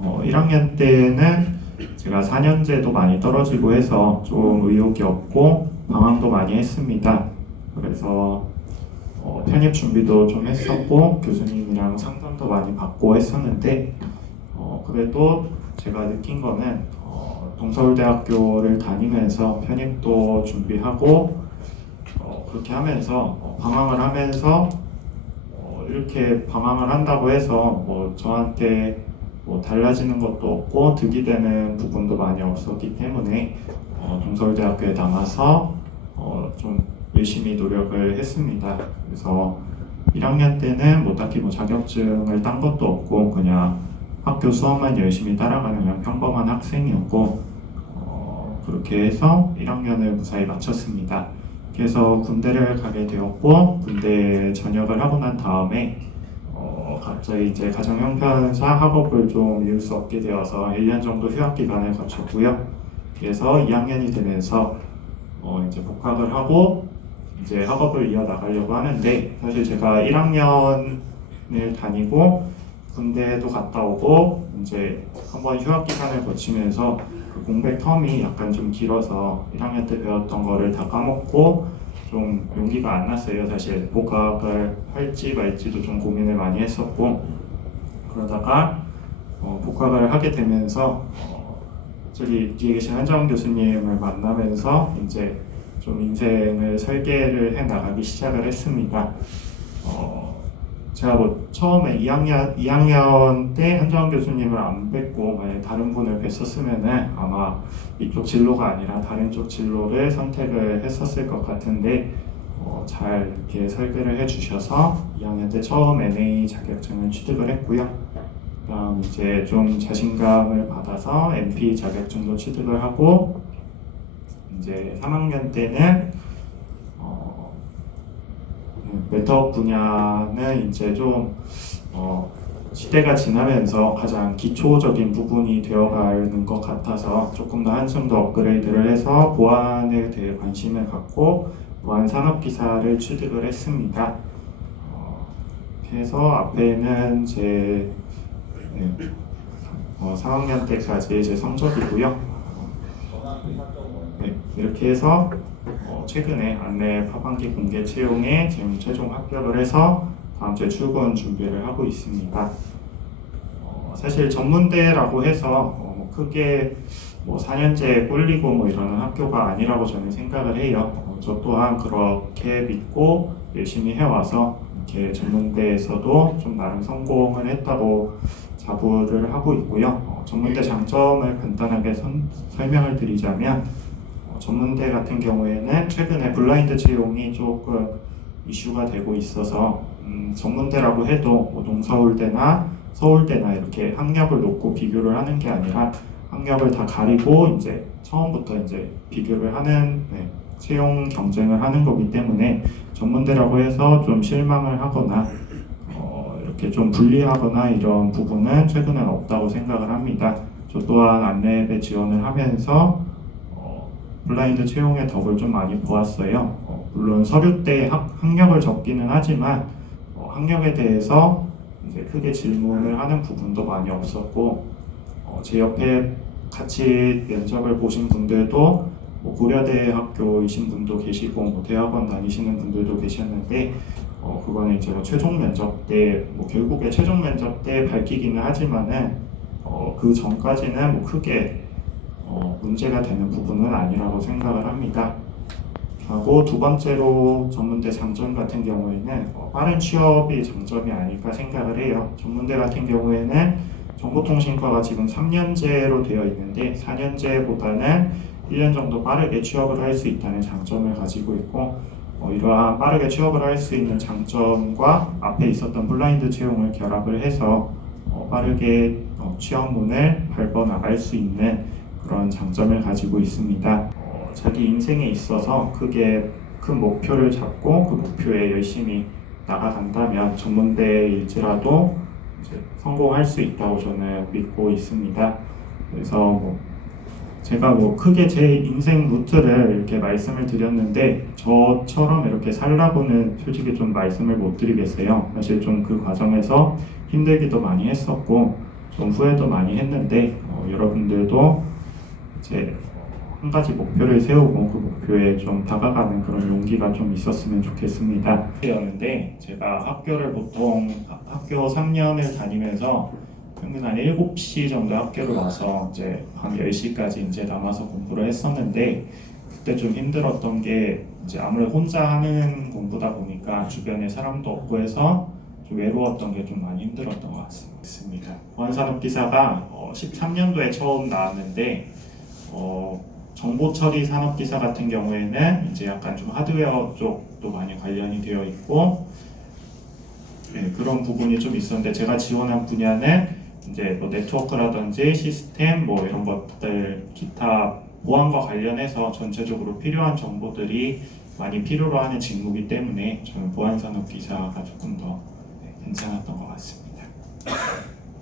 1학년 때는 제가 4년제도 많이 떨어지고 해서 좀 의욕이 없고 방황도 많이 했습니다. 그래서 편입 준비도 좀 했었고 교수님이랑 상담도 많이 받고 했었는데 그래도 제가 느낀 거는 동서울대학교를 다니면서 편입도 준비하고 그렇게 하면서 방황을 하면서 이렇게 방황을 한다고 해서 저한테 달라지는 것도 없고 득이 되는 부분도 많이 없었기 때문에 동서울대학교에 남아서 좀 열심히 노력을 했습니다. 그래서 1학년 때는 딱히 자격증을 딴 것도 없고 그냥 학교 수업만 열심히 따라가는 그냥 평범한 학생이었고 그렇게 해서 1학년을 무사히 마쳤습니다. 그래서 군대를 가게 되었고 군대 전역을 하고 난 다음에 갑자기 이제 가정 형편상 학업을 좀 이을 수 없게 되어서 1년 정도 휴학 기간을 거쳤고요. 그래서 2학년이 되면서 이제 복학을 하고 이제 학업을 이어나가려고 하는데 사실 제가 1학년을 다니고 군대도 갔다 오고 이제 한번 휴학 기간을 거치면서 그 공백 텀이 약간 좀 길어서 1학년 때 배웠던 거를 다 까먹고 좀 용기가 안 났어요. 사실 복학을 할지 말지도 좀 고민을 많이 했었고 그러다가 복학을 하게 되면서 저기 뒤에 계신 한정훈 교수님을 만나면서 이제 좀 인생을 설계를 해 나가기 시작을 했습니다. 제가 처음에 2학년 때 한정훈 교수님을 안 뵙고 만약에 다른 분을 뵀었으면은 아마 이쪽 진로가 아니라 다른 쪽 진로를 선택을 했었을 것 같은데 잘 이렇게 설계를 해주셔서 2학년 때 처음 MA 자격증을 취득을 했고요. 그다음 이제 좀 자신감을 받아서 MP 자격증도 취득을 하고 이제 3학년 때는 메터 분야는 이제 좀 시대가 지나면서 가장 기초적인 부분이 되어가는 것 같아서 조금 더 한층 더 업그레이드를 해서 보안에 대해 관심을 갖고 보안 산업기사를 취득을 했습니다. 그래서 앞에는 제 4학년 때까지 제 성적이고요. 네, 이렇게 해서 최근에 안내 하반기 공개 채용에 지금 최종 합격을 해서 다음 주에 출근 준비를 하고 있습니다. 사실 전문대라고 해서 크게 4년제 꿀리고 이러는 학교가 아니라고 저는 생각을 해요. 저 또한 그렇게 믿고 열심히 해와서 이렇게 전문대에서도 좀 나름 성공을 했다고 자부를 하고 있고요. 전문대 장점을 간단하게 설명을 드리자면 전문대 같은 경우에는 최근에 블라인드 채용이 조금 이슈가 되고 있어서 전문대라고 해도 동서울대나 서울대나 이렇게 학력을 놓고 비교를 하는 게 아니라 학력을 다 가리고 이제 처음부터 이제 비교를 하는 채용 경쟁을 하는 거기 때문에 전문대라고 해서 좀 실망을 하거나 이렇게 좀 불리하거나 이런 부분은 최근엔 없다고 생각을 합니다. 저 또한 안내배 지원을 하면서 블라인드 채용의 덕을 좀 많이 보았어요. 물론 서류 때 학력을 적기는 하지만 학력에 대해서 이제 크게 질문을 하는 부분도 많이 없었고 제 옆에 같이 면접을 보신 분들도 고려대 학교이신 분도 계시고 대학원 다니시는 분들도 계셨는데 그거는 이제 최종 면접 때 결국에 최종 면접 때 밝히기는 하지만은 그 전까지는 크게 문제가 되는 부분은 아니라고 생각을 합니다. 하고 두 번째로 전문대 장점 같은 경우에는 빠른 취업이 장점이 아닐까 생각을 해요. 전문대 같은 경우에는 정보통신과가 지금 3년제로 되어 있는데 4년제보다는 1년 정도 빠르게 취업을 할 수 있다는 장점을 가지고 있고 이러한 빠르게 취업을 할 수 있는 장점과 앞에 있었던 블라인드 채용을 결합을 해서 빠르게 취업문을 밟아 나갈 수 있는 그런 장점을 가지고 있습니다. 자기 인생에 있어서 크게 큰 목표를 잡고 그 목표에 열심히 나가간다면 전문대일지라도 이제 성공할 수 있다고 저는 믿고 있습니다. 그래서 제가 크게 제 인생 루트를 이렇게 말씀을 드렸는데 저처럼 이렇게 살라고는 솔직히 좀 말씀을 못 드리겠어요. 사실 좀 그 과정에서 힘들기도 많이 했었고 좀 후회도 많이 했는데 여러분들도 이제 한 가지 목표를 세우고 그 목표에 좀 다가가는 그런 용기가 좀 있었으면 좋겠습니다. 였는데 제가 학교를 보통 학교 3년을 다니면서 평균 한 7시 정도 학교를 와서 이제 밤 10시까지 이제 남아서 공부를 했었는데 그때 좀 힘들었던 게 이제 아무래도 혼자 하는 공부다 보니까 주변에 사람도 없고 해서 좀 외로웠던 게 좀 많이 힘들었던 것 같습니다. 보안산업기사가 13년도에 처음 나왔는데 정보 처리 산업기사 같은 경우에는 이제 약간 좀 하드웨어 쪽도 많이 관련이 되어 있고 네, 그런 부분이 좀 있었는데 제가 지원한 분야는 이제 뭐 네트워크라든지 시스템 뭐 이런 것들 기타 보안과 관련해서 전체적으로 필요한 정보들이 많이 필요로 하는 직무이기 때문에 저는 보안산업기사가 조금 더 괜찮았던 것 같습니다.